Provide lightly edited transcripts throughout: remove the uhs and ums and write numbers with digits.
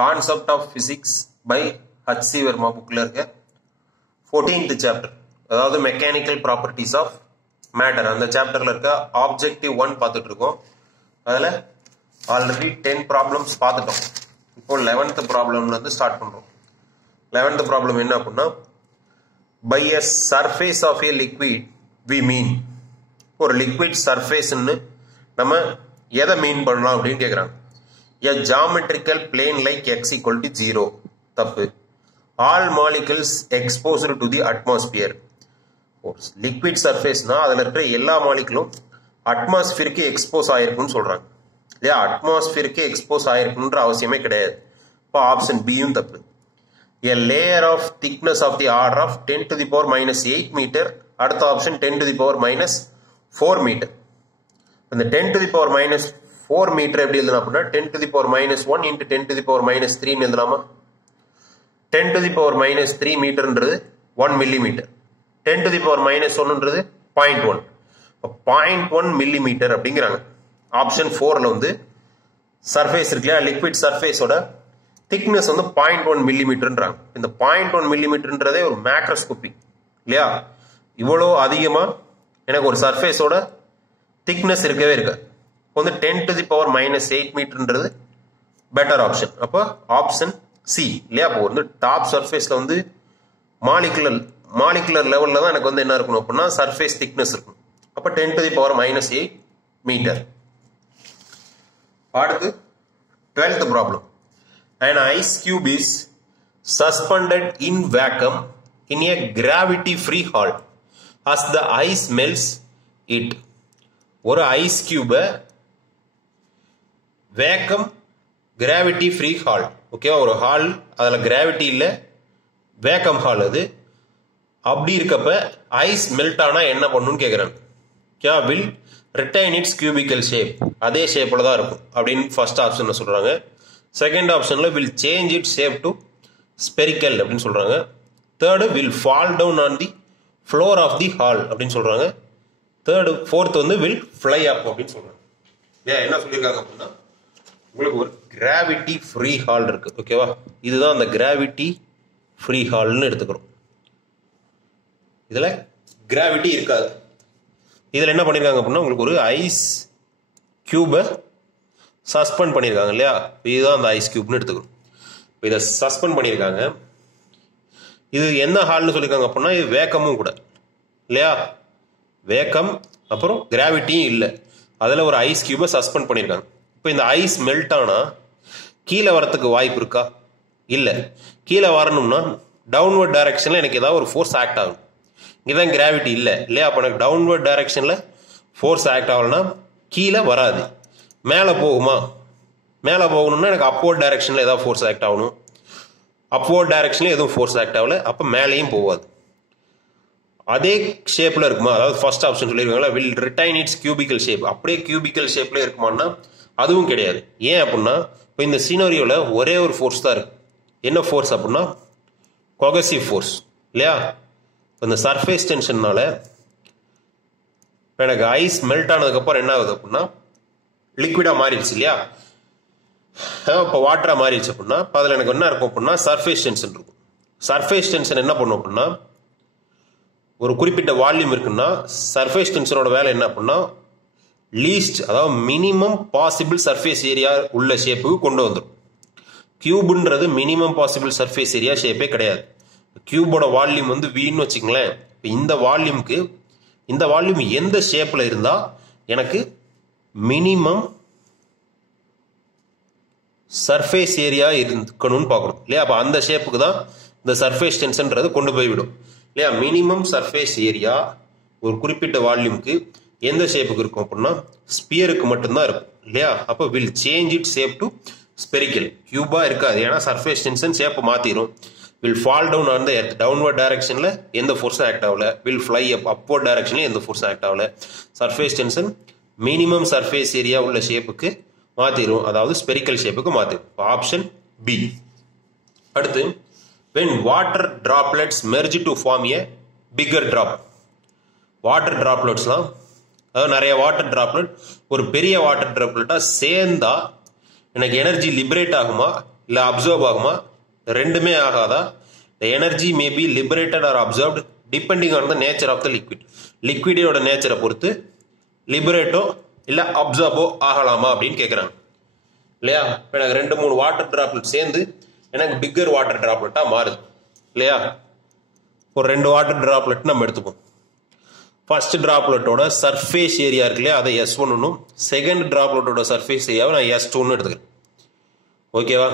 Concept of physics by H.C. Verma புக்ல இருக்க 14th chapter, அதாவது மெக்கானிக்கல் ப்ராப்பர்ட்டிஸ் ஆஃப் மேட்டர். அந்த சாப்டர்ல இருக்க ஆப்ஜெக்டிவ் 1 பார்த்துட்டு இருக்கோம். அதில் ஆல்ரெடி 10 ப்ராப்ளம்ஸ் பார்த்துட்டோம். இப்போ 11th ப்ராப்ளம்ல இருந்து ஸ்டார்ட் பண்றோம். 11th ப்ராப்ளம் என்ன அப்படின்னா, by a surface of a liquid we mean. ஒரு லிக்விட் சர்ஃபேஸ்ன்னு நம்ம எதை மீன் பண்ணலாம் அப்படின்னு கேட்குறாங்க. A geometrical plane like x equal to 0. தப்பு. All molecules exposed to the atmosphere. Liquid சர்ஃபேஸ்னா அதில் இருக்கிற எல்லா மாலிகுலும் அட்மாஸ்பியருக்கு எக்ஸ்போஸ் ஆயிருக்குன்னு சொல்றாங்க இல்லையா? அட்மாஸ்பியருக்கு எக்ஸ்போஸ் ஆயிருக்குன்ற அவசியமே கிடையாது. இப்போ ஆப்ஷன் பியும் தப்பு. A layer of thickness of the order of 10 to the power minus 8 meter. அடுத்த option 10 to the power minus 4 meter. இந்த 10 to the power minus 4 meter எப்படி எழுதலாம் அப்படின்னா 10 to the power minus 1 into 10 to the power minus 3 எழுதலாமா? 10 to the power minus 3 மீட்டர்ன்றது 1 millimeter. 10 to the power minus 1ன்றது 0.1. 0.1 millimeter அப்படிங்கிறாங்க. Option 4ல வந்து surface இருக்கு இல்லையா, liquid சர்ஃபேஸோட thickness வந்து 0.1 மில்லிமீட்டர்ன்றாங்க. இந்த 0.1 மில்லிமீட்டர்ன்றதே ஒரு மேக்ரோஸ்கோபி இல்லையா? இவ்வளோ அதிகமா எனக்கு ஒரு சர்ஃபேஸோட திக்னஸ் இருக்கவே இருக்காது. வந்து 10 to the power minus 8 மீட்டர்ன்றது பெட்டர் ஆப்ஷன். அப்போ ஆப்ஷன் சி இல்லையா? அப்போ வந்து டாப் சர்ஃபேஸ்ல வந்து மாலிகுலர் லெவல்ல தான் எனக்கு வந்து என்ன இருக்கணும் அப்படின்னா சர்ஃபேஸ் திக்னஸ் இருக்கும். அப்போ 10 to the power minus 8 metre. அடுத்து 12th problem. An ice cube is suspended in vacuum in a gravity-free hall. As the ice melts, it. ஒரு ஐஸ் கியூப வேக்கம் கிராவிட்டி ஃப்ரீ ஹால், ஓகேவா? ஒரு ஹால், அதில் gravity இல்லை, vacuum hall அது. அப்படி இருக்கப்ப ice melt ஆனா என்ன பண்ணுன்னு கேட்குறாங்க. K will retain it's cubical shape. அதே ஷேப்பில் தான் இருக்கும் அப்படின்னு ஃபர்ஸ்ட் ஆப்ஷன்ல சொல்றாங்க. செகண்ட் ஆப்ஷன்ல will change it shape to spherical அப்படின்னு சொல்றாங்க. Third will fall down on the floor of the hall அப்படின்னு சொல்றாங்க. ஃபோர்த் வந்து வில் ஃப்ளை அப் அப்படின்னு சொல்றாங்க. ஏன் என்ன சொல்லியிருக்காங்க அப்படின்னா, உங்களுக்கு ஒரு கிராவிட்டி ஃப்ரீ ஹால் இருக்கு, ஓகேவா? இதுதான் அந்த கிராவிட்டி ஃப்ரீ ஹால்னு எடுத்துக்கிறோம். இதுல கிராவிட்டி இருக்காது. இதுல என்ன பண்ணிருக்காங்க அப்படின்னா, உங்களுக்கு ஒரு ஐஸ் கியூபை சஸ்பெண்ட் பண்ணியிருக்காங்க இல்லையா? இதுதான் அந்த ஐஸ் கியூப்னு எடுத்துக்கணும். இதை சஸ்பெண்ட் பண்ணியிருக்காங்க. இது என்ன ஹால்னு சொல்லியிருக்காங்க அப்படின்னா, இது வேக்கமும் கூட இல்லையா? வேக்கம் அப்புறம் கிராவிட்டியும் இல்லை, அதில் ஒரு ஐஸ் கியூபை சஸ்பெண்ட் பண்ணியிருக்காங்க. இப்போ இந்த ஐஸ் மெல்ட் ஆனால் கீழே வரத்துக்கு வாய்ப்பு இருக்கா? இல்லை. கீழே வரணும்னா டவுன்வர்ட் டைரக்ஷனில் எனக்கு ஏதாவது ஒரு ஃபோர்ஸ் ஆக்ட் ஆகும். இங்கேதான் கிராவிட்டி இல்லை இல்லையா? அப்போ எனக்கு டவுன்வர்ட் டைரக்ஷனில் ஃபோர்ஸ் ஆக்ட் ஆகலைன்னா கீழே வராது. மேலே போகுமா? மேலே போகணும்னா எனக்கு அப்வர்ட் டைரக்ஷனில் ஏதாவது ஃபோர்ஸ் ஆக்ட் ஆகணும். அப்வர்ட் டைரக்ஷனில் எதுவும் ஃபோர்ஸ் ஆக்ட் ஆகல, அப்போ மேலேயும் போகாது. அதே ஷேப்பில் இருக்குமா? அதாவது ஃபர்ஸ்ட் ஆப்ஷன் சொல்லியிருக்காங்களா, will retain it's cubical shape. அப்படியே கியூபிக்கல் ஷேப்ல இருக்குமான்னா அதுவும் கிடையாது. ஏன் அப்படின்னா இப்போ இந்த சீனரியோவில் ஒரே ஒரு ஃபோர்ஸ் தான் இருக்கு. என்ன ஃபோர்ஸ் அப்படின்னா கொகசிவ் ஃபோர்ஸ் இல்லையா? இந்த சர்ஃபேஸ் டென்ஷன்னால எனக்கு ஐஸ் மெல்ட் ஆனதுக்கப்புறம் என்ன ஆகுது அப்படின்னா லிக்விடா மாறிடுச்சு இல்லையா? இப்போ வாட்டரா மாறிடுச்சு அப்படின்னா அதில் எனக்கு என்ன இருக்கும் அப்படின்னா சர்ஃபேஸ் டென்ஷன் இருக்கும். சர்ஃபேஸ் டென்ஷன் என்ன பண்ணும் அப்படின்னா, ஒரு குறிப்பிட்ட வால்யூம் இருக்குன்னா சர்ஃபேஸ் டென்ஷனோட வேலை என்ன அப்படின்னா லீஸ்ட், அதாவது மினிமம் பாசிபிள் சர்ஃபேஸ் ஏரியா உள்ள ஷேப்புக்கு கொண்டு வந்துடும். கியூப்ன்றது மினிமம் பாசிபிள் சர்ஃபேஸ் ஏரியா ஷேப்பே கிடையாது. கியூபோட வால்யூம் வந்து வின்னு வச்சுங்களேன். இந்த வால்யூம் எந்த ஷேப்ல இருந்தா எனக்கு மினிமம் சர்ஃபேஸ் ஏரியா இருக்கணும்னு பார்க்கணும் இல்லையா? அப்போ அந்த ஷேப்புக்கு தான் இந்த சர்ஃபேஸ் டென்ஷன்றது கொண்டு போய்விடும் இல்லையா? மினிமம் சர்ஃபேஸ் ஏரியா ஒரு குறிப்பிட்ட வால்யூமுக்கு எந்த ஷேப்புக்கு இருக்கும் அப்படின்னா ஸ்பியருக்கு மட்டும்தான் இருக்கும் இல்லையா? அப்போ will change it shape to spherical. கியூபா இருக்காது, ஏன்னா சர்ஃபேஸ் டென்ஷன் ஷேப்பை மாத்திரும். Will fall down on the earth. Downward டைரக்ஷன்ல எந்த ஃபோர்ஸும் ஆக்ட் ஆகல. Will fly up. அப்வர்ட் டைரக்ஷன்ல எந்த ஃபோர்ஸும் ஆக்ட் ஆகல. Surface tension minimum surface area உள்ள ஷேப்புக்கு மாத்திரும், அதாவது ஸ்பெரிக்கல் ஷேப்புக்கு மாத்திரும். Option B. அடுத்து, when water droplets merge to form a bigger drop. Water டிராப்லெட்ஸ்லாம், அதாவது நிறைய வாட்டர் டிராப்லெட் ஒரு பெரிய வாட்டர் டிராப்லெட்டா சேர்ந்தா எனக்கு எனர்ஜி லிபரேட் ஆகுமா இல்ல அப்சர்வ் ஆகுமா? ரெண்டுமே ஆகாதா? The energy may be liberated or absorbed depending on the nature of the liquid. லிக்விடோட நேச்சரை பொறுத்து லிபரேட்டோ இல்ல அப்சர்வோ ஆகலாமா அப்படின்னு கேட்குறாங்க இல்லையா? இப்போ எனக்கு 2-3 வாட்டர் டிராப்லெட் சேர்ந்து எனக்கு பிக்கர் வாட்டர் டிராப்லெட்டா மாறுது இல்லையா? ஒரு 2 வாட்டர் டிராப்லெட் நம்ம எடுத்துப்போம். ஃபர்ஸ்ட் டிராப்லெட்டோட சர்ஃபேஸ் ஏரியா இருக்கு இல்லையா, அதை S1 செகண்ட் டிராப்லெட்டோட சர்ஃபேஸ் ஏரியாவை நான் S2 எடுத்துக்கிறேன். ஓகேவா?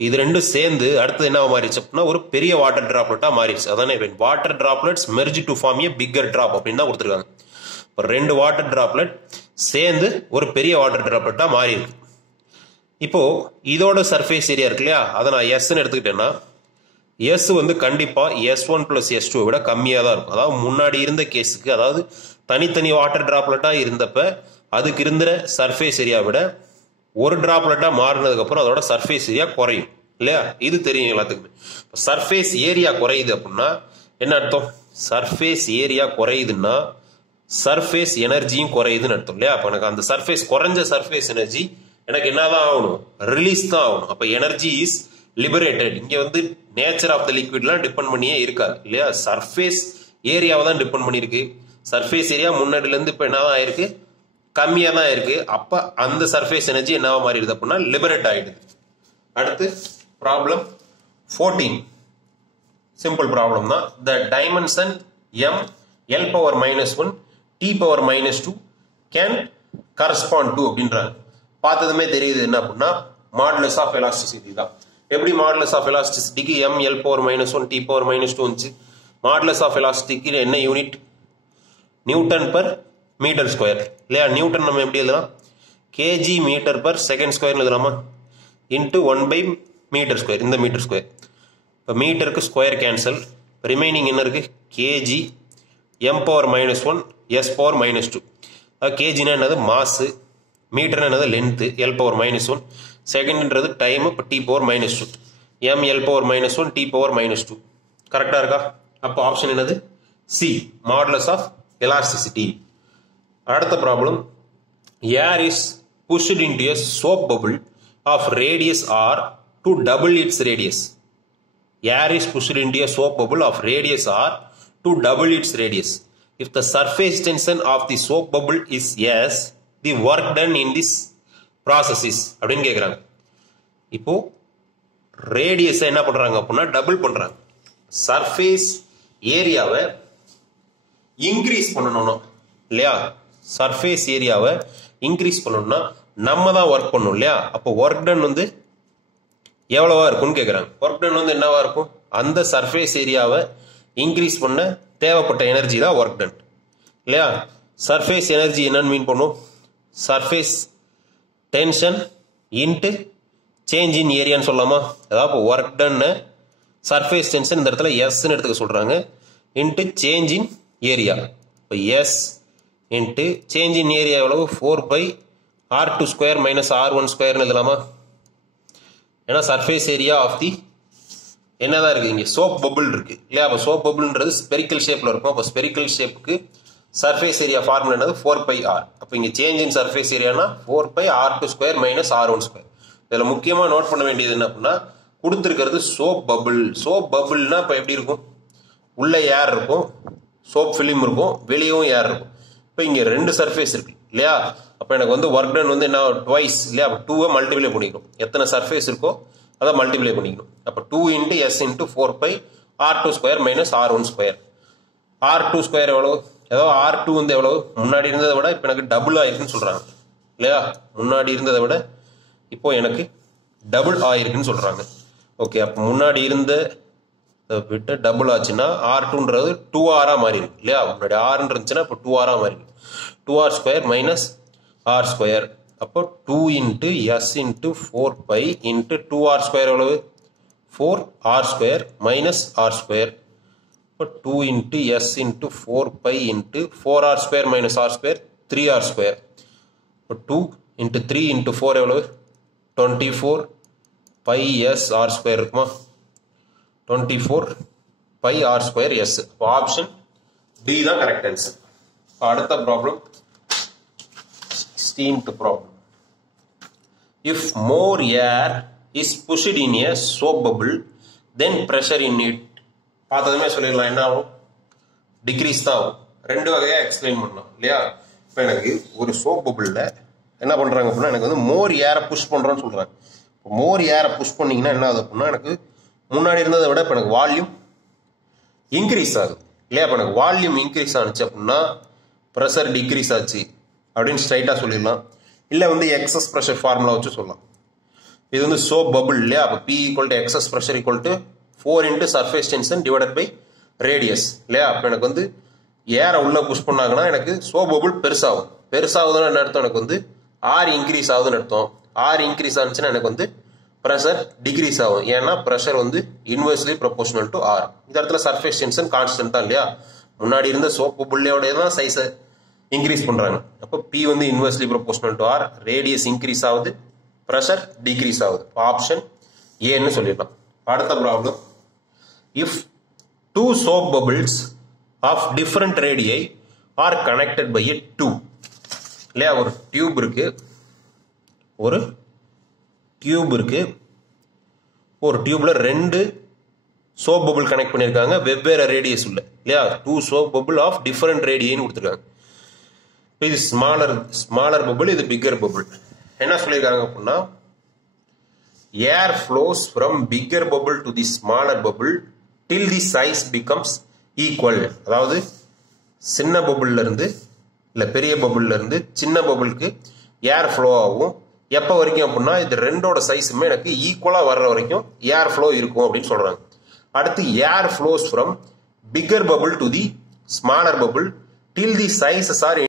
இது ரெண்டும் சேர்ந்து அடுத்தது என்ன மாறிடுச்சு அப்படின்னா ஒரு பெரிய வாட்டர் டிராப்லெட்டா மாறிடுச்சு. அதானே water droplets merge to form a bigger drop அப்படின்னு தான் கொடுத்துருக்காங்க. இப்போ 2 வாட்டர் டிராப்லெட் சேர்ந்து ஒரு பெரிய வாட்டர் டிராப்லெட்டா மாறி இருக்கு. இப்போ இதோட சர்ஃபேஸ் ஏரியா இருக்கு இல்லையா, அதை நான் எஸ்ன்னு எடுத்துக்கிட்டேன்னா எஸ் கண்டிப்பா S1 + S2 விட கம்மியா தான் இருக்கும். அதாவது முன்னாடி இருந்த கேஸுக்கு, அதாவது தனித்தனி வாட்டர் டிராப்லெட்டா இருந்தப்ப அதுக்கு இருந்த சர்ஃபேஸ் ஏரியா விட ஒரு டிராப்லெட்டா மாறினதுக்கு அப்புறம் அதோட சர்ஃபேஸ் ஏரியா குறையும் இல்லையா? இது தெரியும் எல்லாத்துக்குமே. சர்ஃபேஸ் ஏரியா குறையுது அப்படின்னா என்ன அர்த்தம்? சர்ஃபேஸ் ஏரியா குறையுதுன்னா சர்ஃபேஸ் எனர்ஜியும் குறையுதுன்னு அர்த்தம் இல்லையா? அப்ப எனக்கு அந்த சர்ஃபேஸ் குறைஞ்ச சர்ஃபேஸ் எனர்ஜி எனக்கு என்னதான் ஆகணும்? ரிலீஸ் தான் ஆகணும். அப்ப எனர்ஜி இஸ் லிபரேட்டட். இங்க நேச்சர் ஆஃப் த லிக்விட்லாம் டிபெண்ட் பண்ணியே இருக்காது இல்லையா? சர்ஃபேஸ் ஏரியாவை தான் டிபெண்ட் பண்ணிருக்கு. சர்ஃபேஸ் ஏரியா முன்னாடில இருந்து இப்ப என்னதான் ஆயிருக்கு? கம்மியா தான் இருக்கு. அப்ப அந்த சர்ஃபேஸ் எனர்ஜி என்னவா மாறிடுது அப்படின்னா லிபரேட் ஆயிடுது. அடுத்து ப்ராப்ளம் 14. சிம்பிள் ப்ராப்ளம் தான். த dimension m l⁻⁻1 t⁻⁻2 can correspond to அப்படின்றாங்க. பார்த்ததுமே தெரியுது என்ன அப்படின்னா மாடுலஸ் ஆஃப் எலாஸ்டிசிட்டி தான். எப்படி modulus of எலாஸ்டிசிட்டிக்கு m l⁻⁻1 t⁻⁻2 வந்துச்சு? மாடுலஸ் ஆஃப் எலாஸ்டிசிட்டிக்கு என்ன unit? Newton per metre square இல்லையா? நியூட்டன் நம்ம எப்படி எழுதலாம்? kg metre per second square எழுதலாமா? இன்ட்டு 1/மீட்டர் ஸ்கொயர். இந்த மீட்டர் ஸ்கொயர் இப்போ மீட்டருக்கு ஸ்கொயர் கேன்சல், ரிமைனிங் என்ன இருக்கு? kg m⁻⁻1 s⁻⁻2. கேஜினா என்னது? மாசு. மீட்டர் என்னது? லென்த்து. l⁻⁻1 செகண்ட்ன்றது டைம். இப்போ t⁻⁻2 m l⁻⁻1 t⁻⁻2. கரெக்டா இருக்கா? அப்போ ஆப்ஷன் என்னது? C, modulus of elasticity. அடுத்த problem. Air is pushed into a soap bubble of radius r to double its radius. Air is pushed into a soap bubble of radius r to double its radius. If the surface tension of the soap bubble is S, the work done in this process is அப்படின்னு கேட்குறாங்க. இப்போ radius என்ன பண்றாங்க அப்படின்னா double பண்றாங்க. Surface ஏரியாவை increase பண்ணணும் இல்லையா? சர்ஃபேஸ் ஏரியாவை இன்க்ரீஸ் பண்ணணும்னா நம்ம தான் ஒர்க் பண்ணணும் இல்லையா? அப்போ ஒர்க் டன் எவ்வளவா இருக்கும்னு கேட்குறாங்க. ஒர்க் டன் என்னவா இருக்கும்? அந்த சர்ஃபேஸ் ஏரியாவை இன்க்ரீஸ் பண்ண தேவைப்பட்ட எனர்ஜி தான் ஒர்க் டன் இல்லையா? சர்ஃபேஸ் எனர்ஜி என்னன்னு மீன் பண்ணும்? Surface tension into change in ஏரியான்னு சொல்லலாமா? அதாவது ஒர்க் டன் சர்ஃபேஸ் டென்ஷன் இந்த இடத்துல எஸ்ன்னு எடுத்துக்க சொல்றாங்க, இன்ட்டு சேஞ்ச் இன் ஏரியா. இப்போ S into change in area எவ்வளவு? 4πr² மைனஸ் r1² எழுதலாமா? ஏன்னா சர்ஃபேஸ் ஏரியா ஆஃப் தி என்னதான் இருக்கு? இங்க சோப் பபிள் இருக்கு இல்லையா? அப்போ சோப் பபிள்ன்றது ஸ்பெரிக்கல் ஷேப்ல இருக்கும். அப்போ ஸ்பெரிக்கல் ஷேப்புக்கு சர்ஃபேஸ் ஏரியா ஃபார்முலா என்னது? 4πr. அப்போ இங்க சேஞ்ச் இன் சர்ஃபேஸ் ஏரியானா 4πr² மைனஸ் r1². இதுல முக்கியமா நோட் பண்ண வேண்டியது என்ன அப்படின்னா கொடுத்துருக்கிறது சோப் பபிள். சோப் பபிள்னா இப்போ எப்படி இருக்கும்? உள்ள ஏர் இருக்கும், சோப் ஃபிலிம் இருக்கும், வெளியும் ஏர் இருக்கும். இப்போ இங்க 2 சர்ஃபேஸ் இருக்கு இல்லையா? அப்போ எனக்கு ஒர்க் டன் என்ன ட்வைஸ் இல்லையா? அப்போ 2 மல்டிப்ளை பண்ணிக்கணும். எத்தனை சர்ஃபேஸ் இருக்கோ அதை மல்டிப்ளை பண்ணிக்கணும். அப்போ 2 into S into 4πr² minus r1². r2² எவ்வளவு? ஏதோ r2 எவ்வளவு? முன்னாடி இருந்ததை விட இப்போ எனக்கு டபுள் ஆயிருக்குன்னு சொல்றாங்க இல்லையா? முன்னாடி இருந்ததை விட இப்போ எனக்கு டபுள் ஆயிருக்குன்னு சொல்றாங்க. ஓகே, அப்போ முன்னாடி இருந்த விட்டு டபுள் ஆச்சுன்னா r2ன்றது 2r மாறி இருக்கு இல்லையா? முன்னாடி r இருந்துச்சுன்னா இப்போ 2r மாறி இருக்கு. 2r² minus r². அப்போ 2 into S into 4π into 2r² எவ்வளவு? 4r² minus r². இப்போ 2 into S into 4π into 4r² minus r², 3r². இப்போ 2 இன்ட்டு 3 இன்ட்டு 4 எவ்வளவு? 24πs r² இருக்குமா? 24πr²s. இப்போ ஆப்ஷன் டி தான் கரெக்ட் ஆன்சர். அடுத்த problem 16th problem. If more air is pushed in a soap bubble, then pressure in it. பார்த்ததுமே சொல்லிடலாம் என்ன ஆகும், டிக்ரீஸ் தான் ஆகும். ரெண்டு வகையா எக்ஸ்பிளைன் பண்ணலாம் இல்லையா. இப்போ எனக்கு ஒரு சோப் பபிள்ல என்ன பண்றாங்க அப்படின்னா, எனக்கு வந்து மோர் ஏரை புஷ் பண்றோம்னு சொல்றாங்க. மோர் ஏரை புஷ் பண்ணீங்கன்னா என்ன ஆகுது அப்படின்னா, எனக்கு முன்னாடி இருந்ததை விட இப்போ எனக்கு வால்யூம் இன்க்ரீஸ் ஆகுது இல்லையா. இப்போ எனக்கு வால்யூம் இன்க்ரீஸ் ஆனிச்சு அப்படின்னா ப்ரெஷர் டிக்ரீஸ் ஆச்சு அப்படின்னு ஸ்ட்ரைட்டாக சொல்லிடலாம். இல்லை வந்து எக்ஸஸ் ப்ரெஷர் ஃபார்முலா வச்சு சொல்லலாம். இது வந்து சோப் பபிள் இல்லையா. அப்போ P equal to excess pressure equal to 4 into surface tension divided by radius இல்லையா. அப்போ எனக்கு வந்து ஏரை உள்ள புஷ் பண்ணாங்கன்னா எனக்கு சோப் பபிள் பெருசாகும். பெருசாகுதுன்னு என்ன அர்த்தம், எனக்கு வந்து ஆர் இன்க்ரீஸ் ஆகுதுன்னு அர்த்தம். ஆர் இன்க்ரீஸ் ஆனிச்சுன்னா எனக்கு வந்து ப்ரெஷர் டிக்ரீஸ் ஆகும். ஏன்னா ப்ரெஷர் வந்து இன்வெர்ஸ்லி ப்ரொபோஷனல் டு ஆர். இந்த இடத்துல சர்ஃபேஸ் டென்ஷன் கான்ஸ்டன்ட் தான் இல்லையா. முன்னாடி இருந்த சோப் பபிள்ளையோட தான் சைஸை இன்க்ரீஸ் பண்றாங்க. அப்போ P வந்து inversely proportional to R, radius increase ஆகுது, ப்ரெஷர் டிக்ரீஸ் ஆகுது. ஆப்ஷன் ஏன்னு சொல்லிடலாம். அடுத்த problem, if two soap bubbles of different radii are connected by a tube இல்லையா. ஒரு டியூப் இருக்கு, ஒரு டியூப்ல ரெண்டு சோப் பபிள் கனெக்ட் பண்ணியிருக்காங்க வெவ்வேறு ரேடியஸ் உள்ள இல்லையா. Two soap bubble of different ரேடியன்னு கொடுத்துருக்காங்க. இது ஸ்மாலர் பபிள், இது பிக்கர் பபிள். என்ன சொல்லியிருக்காங்க அப்படின்னா, air flows from bigger bubble to the smaller bubble till the size becomes equal. அதாவது சின்ன பபிள்ல இருந்து இல்ல பெரிய பபிள்ல இருந்து சின்ன பபிளுக்கு ஏர் ஃப்ளோ ஆகும். எப்ப வரைக்கும் அப்படின்னா, இது ரெண்டோட சைஸுமே எனக்கு ஈக்குவலா வர்ற வரைக்கும் ஏர் ஃப்ளோ இருக்கும் அப்படின்னு சொல்றாங்க. அடுத்து air flows from bigger bubble to the smaller bubble till the sizes R